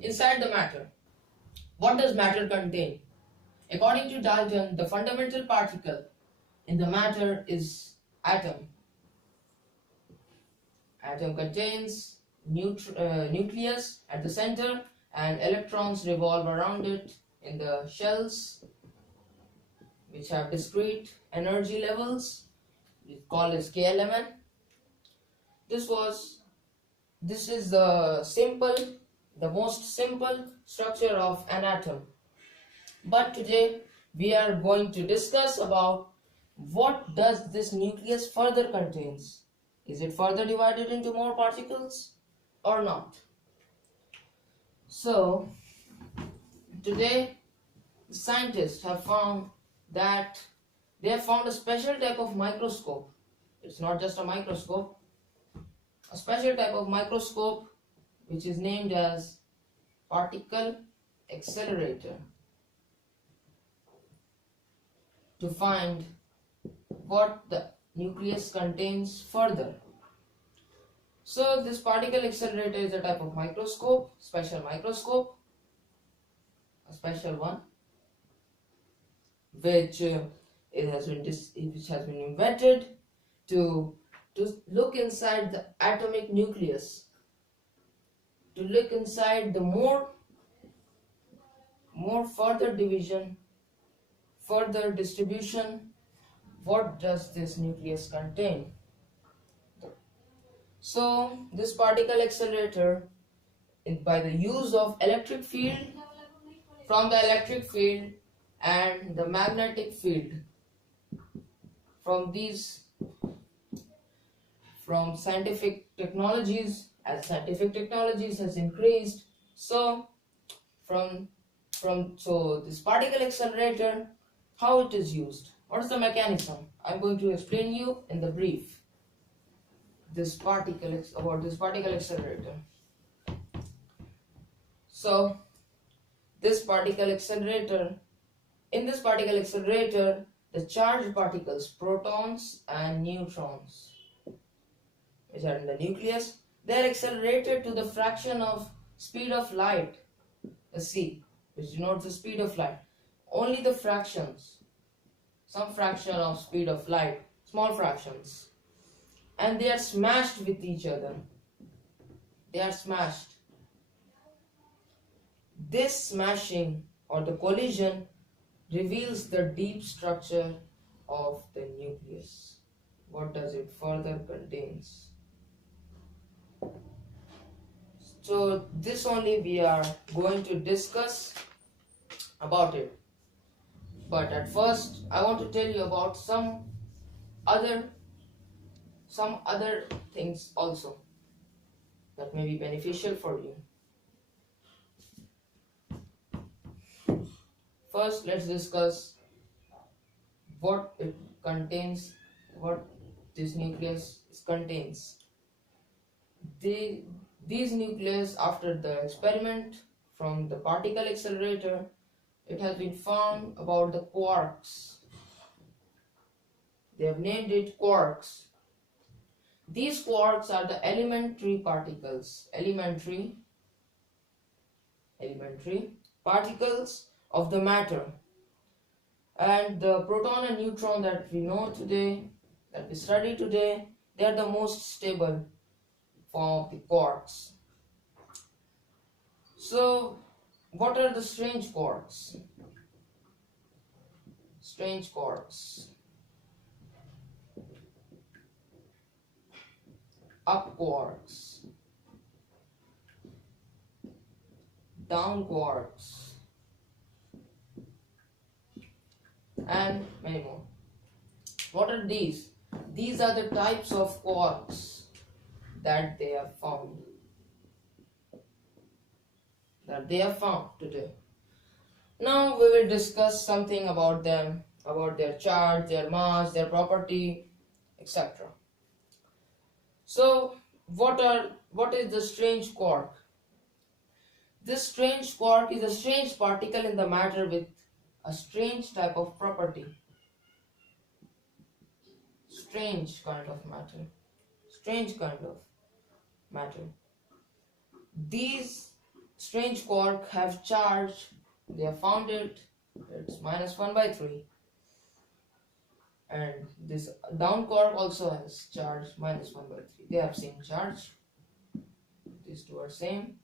inside the matter. What does matter contain? According to Dalton, the fundamental particle in the matter is atom. Atom contains nucleus at the center and electrons revolve around it in the shells, which have discrete energy levels. We call this KLMN. This is the most simple structure of an atom. But today we are going to discuss about what does this nucleus further contains. Is it further divided into more particles or not? So today scientists have found that they have found a special type of microscope. It's not just a microscope, a special type of microscope which is named as particle accelerator, to find what the nucleus contains further. So this particle accelerator is a type of microscope, special microscope, a special one, which has been invented to look inside the atomic nucleus, to look inside the more further division, further distribution. What does this nucleus contain? So this particle accelerator, by the use of electric field, from the electric field and the magnetic field, from scientific technologies, as scientific technologies has increased, so this particle accelerator, how it is used, what is the mechanism? I'm going to explain you in the brief this particle accelerator. So this particle accelerator, in this particle accelerator, the charged particles, protons and neutrons, which are in the nucleus, they are accelerated to the fraction of speed of light, the c, which denotes the speed of light. Only the fractions, some fraction of speed of light, small fractions, and they are smashed with each other. They are smashed. This smashing or the collision reveals the deep structure of the nucleus. What does it further contains? So this only we are going to discuss about it. But at first I want to tell you about some other things also that may be beneficial for you. First, let's discuss what it contains, what this nucleus contains. These nucleus, after the experiment from the particle accelerator, it has been found about the quarks. They have named it quarks. These quarks are the elementary particles, elementary particles of the matter. And the proton and neutron that we know today, that we study today, they are the most stable form of the quarks. So what are the strange quarks? Strange quarks. Up quarks, down quarks, and many more. What are these? These are the types of quarks that they have found. Today. Now we will discuss something about them, about their charge, their mass, their property, etc. So what is the strange quark? This strange quark is a strange particle in the matter with a strange type of property. Strange kind of matter. These strange quark have charge. They have found it. It's minus 1 by 3. And this down quark also has charge minus 1 by 3. They have same charge. These two are same.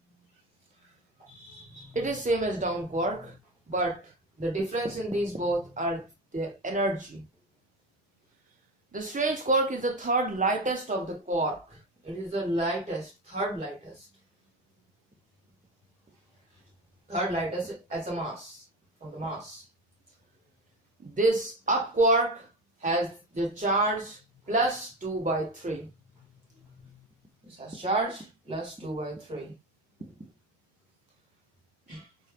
It is same as down quark, but the difference in these both are their energy. The strange quark is the third lightest of the quark. It is the lightest, third lightest as a mass, from the mass. This up quark has the charge plus 2 by 3. This has charge plus 2 by 3.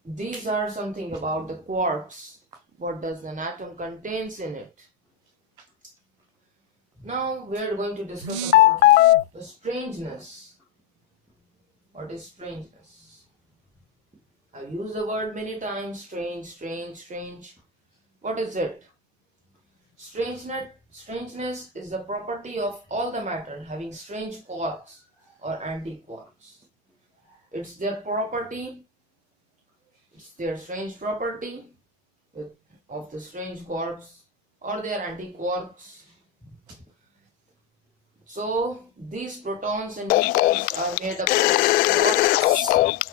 These are something about the quarks. What does an atom contains in it? Now we are going to discuss about the strangeness. What is strangeness? I've used the word many times. Strange. What is it? Strangeness is the property of all the matter having strange quarks or anti-quarks. It's their property. It's their strange property of the strange quarks or their anti-quarks. So these protons and neutrons are made up of quarks.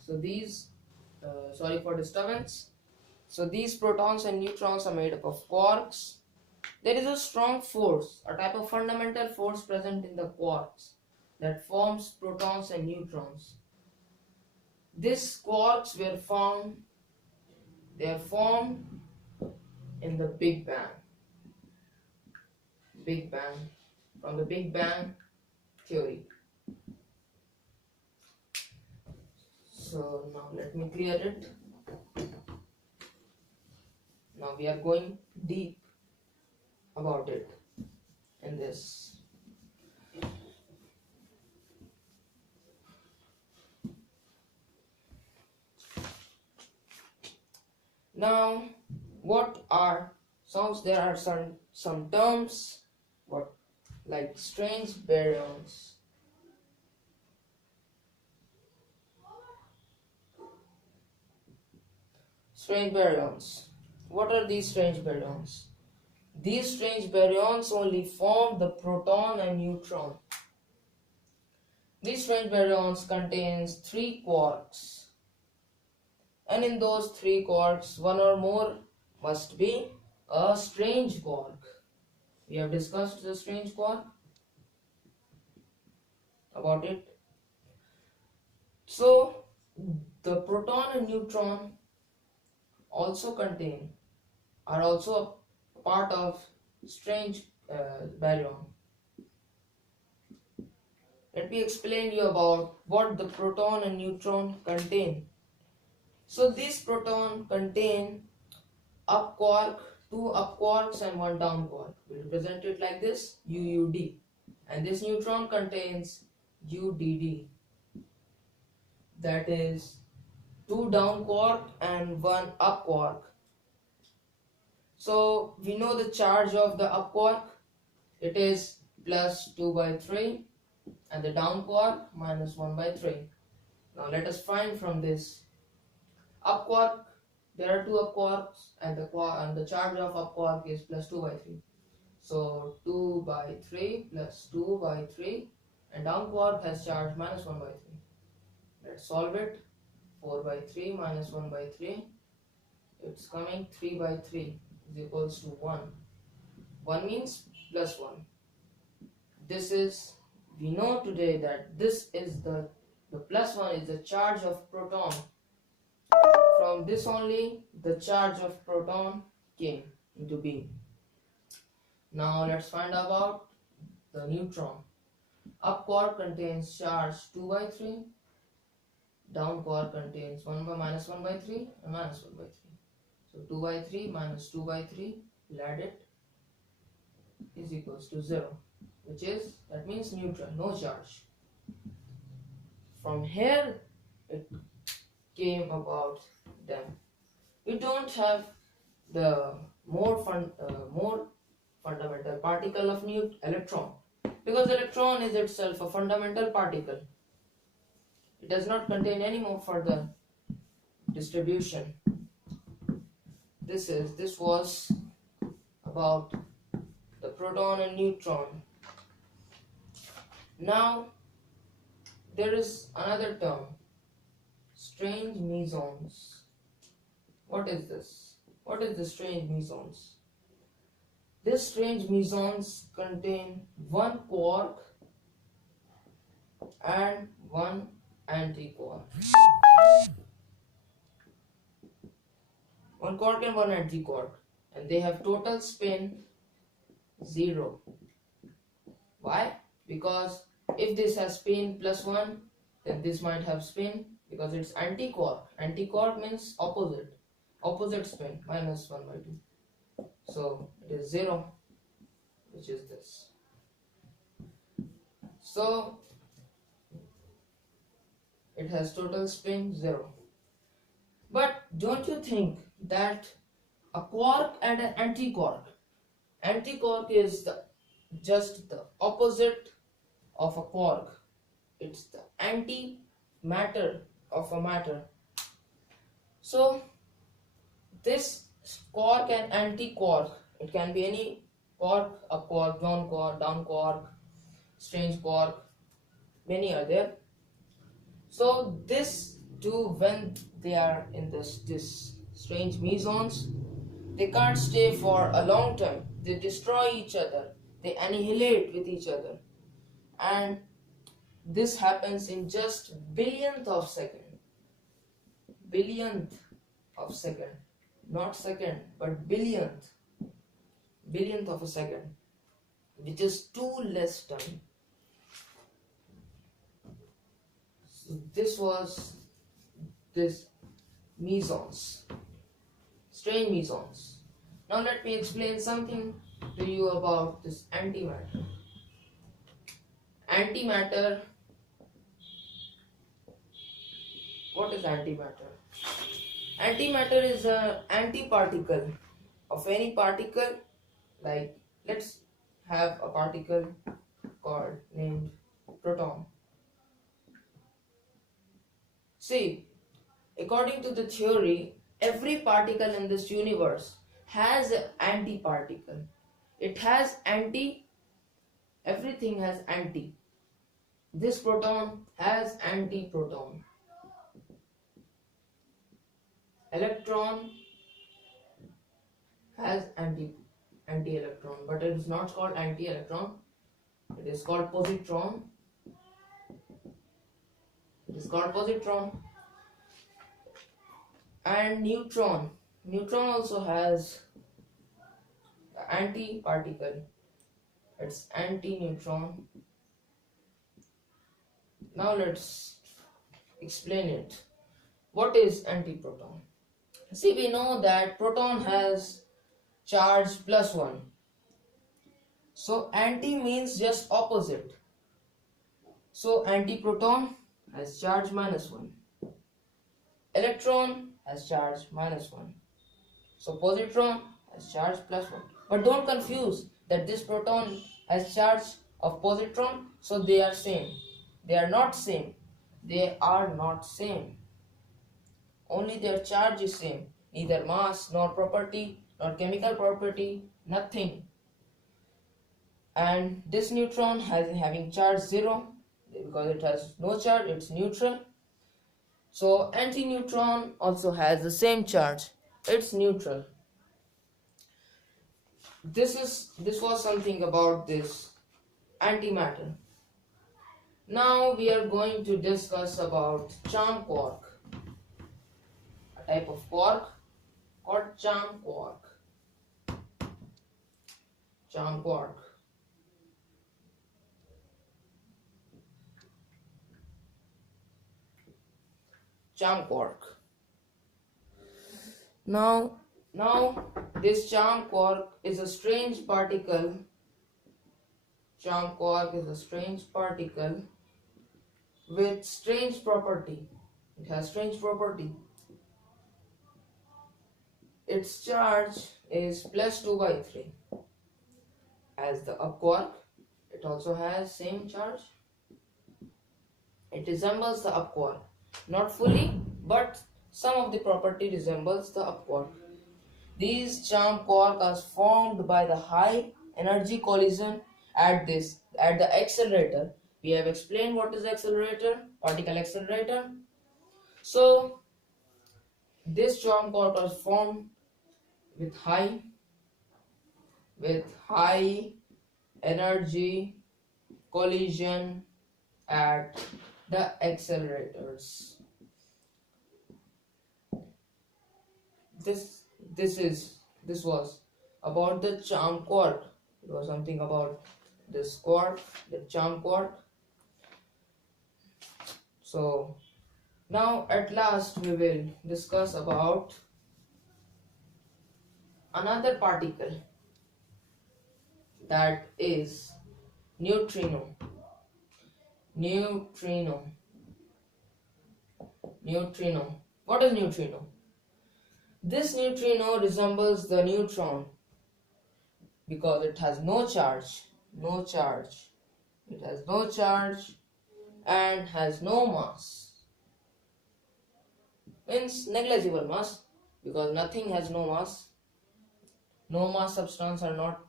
So these, sorry for disturbance. So these protons and neutrons are made up of quarks. There is a strong force, a type of fundamental force present in the quarks that forms protons and neutrons. These quarks were found, they are formed in the Big Bang. From the Big Bang theory. So now let me clear it. Now we are going deep about it in this. Now, what are there are some terms like strange baryons. Strange baryons. What are these strange baryons? These strange baryons only form the proton and neutron. These strange baryons contains 3 quarks. And in those 3 quarks, one or more must be a strange quark. We have discussed the strange quark about it. So the proton and neutron are also a part of strange baryon. Let me explain you about what the proton and neutron contain. So these proton contain up quark, 2 up quarks and 1 down quark. We represent it like this, UUD. And this neutron contains UDD. That is 2 down quark and 1 up quark. So we know the charge of the up quark. It is plus 2 by 3 and the down quark minus 1 by 3. Now let us find from this. Up quark, there are 2 up quarks and the charge of up quark is plus 2 by 3. So 2 by 3 plus 2 by 3 and down quark has charge minus 1 by 3. Let's solve it. 4 by 3 minus 1 by 3. It's coming 3 by 3 is equals to 1. 1 means plus 1. We know today that this is the plus 1 is the charge of proton. From this only the charge of proton came into being. Now let's find about the neutron. Up quark contains charge 2 by 3. Down quark contains minus 1 by 3 and minus 1 by 3. So 2 by 3 minus 2 by 3, we'll add it, is equals to 0. That means neutral, no charge. From here it came about them. We don't have the more fundamental particle of electron. Because electron is itself a fundamental particle. It does not contain any more further distribution. This was about the proton and neutron. Now there is another term, strange mesons. What is this? What is the strange mesons? These strange mesons contain one quark and one antiquark. One quark and one antiquark, and they have total spin 0. Why? Because if this has spin +1, then this might have spin because it's antiquark. Antiquark means opposite. Opposite spin, -1/2. So it is 0, which is this. So it has total spin 0. But don't you think that a quark and an antiquark is just the opposite of a quark. It's the antimatter of a matter. So this quark and antiquark, it can be any quark, up quark, down quark, strange quark, many are there. So this two, when they are in this strange mesons, they can't stay for a long time. They destroy each other. They annihilate with each other. And this happens in just billionth of second. Billionth of second. Not second, but billionth. Billionth of a second. Which is 2 less time. So this was this mesons. Strange mesons. Now let me explain something to you about this antimatter. Antimatter. What is antimatter? Antimatter is an antiparticle of any particle. Like, let's have a particle called named proton. See, according to the theory, every particle in this universe has an antiparticle. It has anti, everything has anti. This proton has antiproton. Electron has anti-electron, but it is not called anti-electron. It is called positron. It is called positron. And neutron. Neutron also has anti-particle. It's anti-neutron. Now let's explain it. What is antiproton? See, we know that proton has charge +1. So anti means just opposite. So antiproton has charge -1. Electron has charge -1. So positron has charge +1. But don't confuse that this proton has charge of positron, so they are same. They are not same. They are not same. Only their charge is same. Neither mass, nor property, nor chemical property, nothing. And this neutron having charge 0, because it has no charge, it's neutral. So antineutron also has the same charge. It's neutral. This was something about this antimatter. Now we are going to discuss about charm quark. A type of quark called charm quark. Charm quark. Charm quark. Now this charm quark is a strange particle. Charm quark is a strange particle with strange property. It has strange property. Its charge is +2/3. As the up quark, It also has same charge. It resembles the up quark. Not fully, but some of the property resembles the up quark. These charm quarks are formed by the high energy collision at the accelerator. We have explained what is accelerator, particle accelerator. So this charm quark are formed with high energy collision at the accelerators. This was about the charm quark. It was something about this quark, the charm quark. So now at last we will discuss about another particle, that is neutrino. Neutrino. What is neutrino? This neutrino resembles the neutron because it has no charge. It has no charge and has no mass. Means negligible mass, because nothing has no mass. No mass substance are not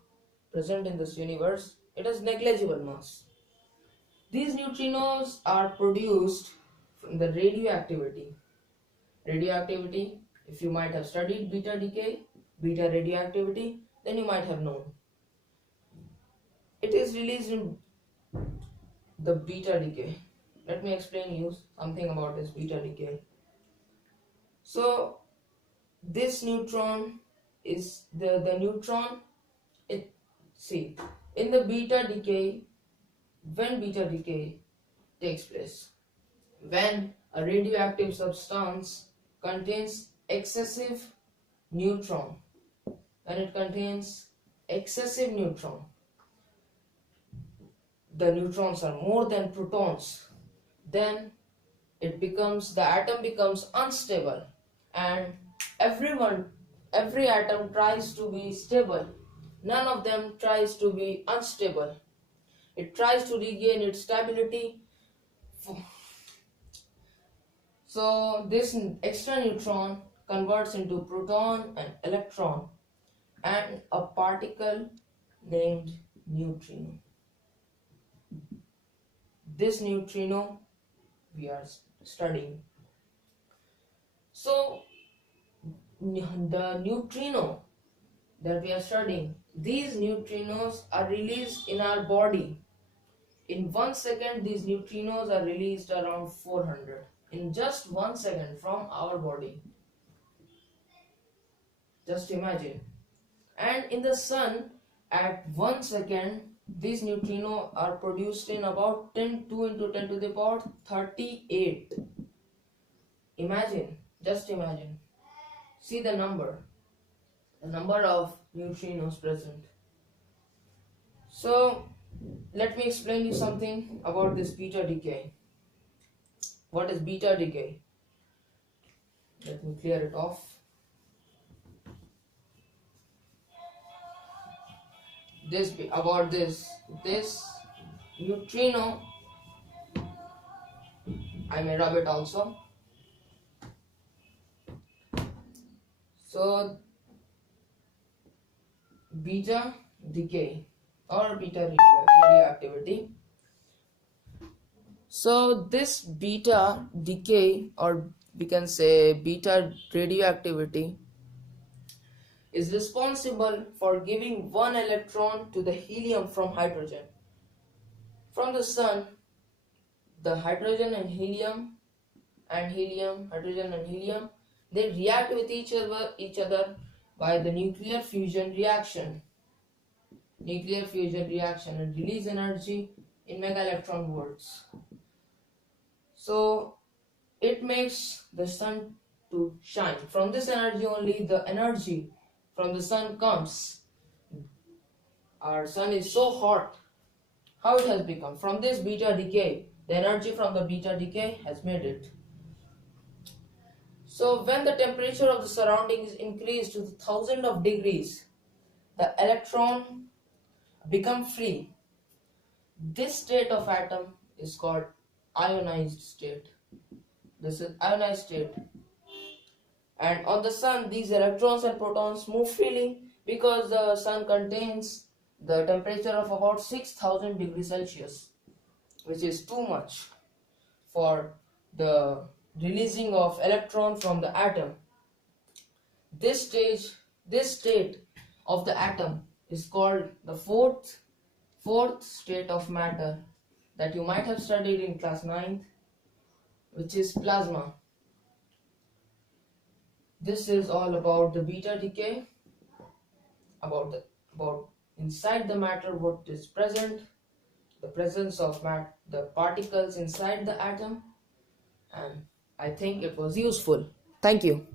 present in this universe. It has negligible mass. These neutrinos are produced from the radioactivity. If you might have studied beta decay, beta radioactivity, then you might have known. It is released in the beta decay. Let me explain you something about this beta decay. So this neutron is the neutron. In the beta decay, when beta decay takes place, when a radioactive substance contains excessive neutron, the neutrons are more than protons, then the atom becomes unstable, and every atom tries to be stable. None of them tries to be unstable. It tries to regain its stability. So this extra neutron converts into proton and electron and a particle named neutrino. This neutrino we are studying. So the neutrino that we are studying, these neutrinos are released in our body. In 1 second, these neutrinos are released around 400. In just 1 second from our body. Just imagine. And in the sun, at 1 second, these neutrinos are produced in about 2 into 10 to the power 38. Imagine, just imagine. See the number of neutrinos present. So let me explain you something about this beta decay. What is beta decay? Let me clear it off. This neutrino, I may rub it also. So beta decay or beta radioactivity. So this beta decay, or we can say beta radioactivity, is responsible for giving 1 electron to the helium from hydrogen. From the sun, the hydrogen and helium, they react with each other by the nuclear fusion reaction and release energy in mega electron volts. So it makes the sun to shine. From this energy only the energy from the sun comes. Our sun is so hot. How it has become? From this beta decay. The energy from the beta decay has made it. So when the temperature of the surrounding is increased to 1000 of degrees, the electron become free. This state of atom is called ionized state. This is ionized state. And on the sun, these electrons and protons move freely because the sun contains the temperature of about 6000 degrees Celsius, which is too much for the releasing of electron from the atom. This state of the atom is called the fourth state of matter that you might have studied in class 9th, which is plasma. This is all about the beta decay, about inside the matter what is present, the presence of the particles inside the atom, and I think it was useful. Thank you.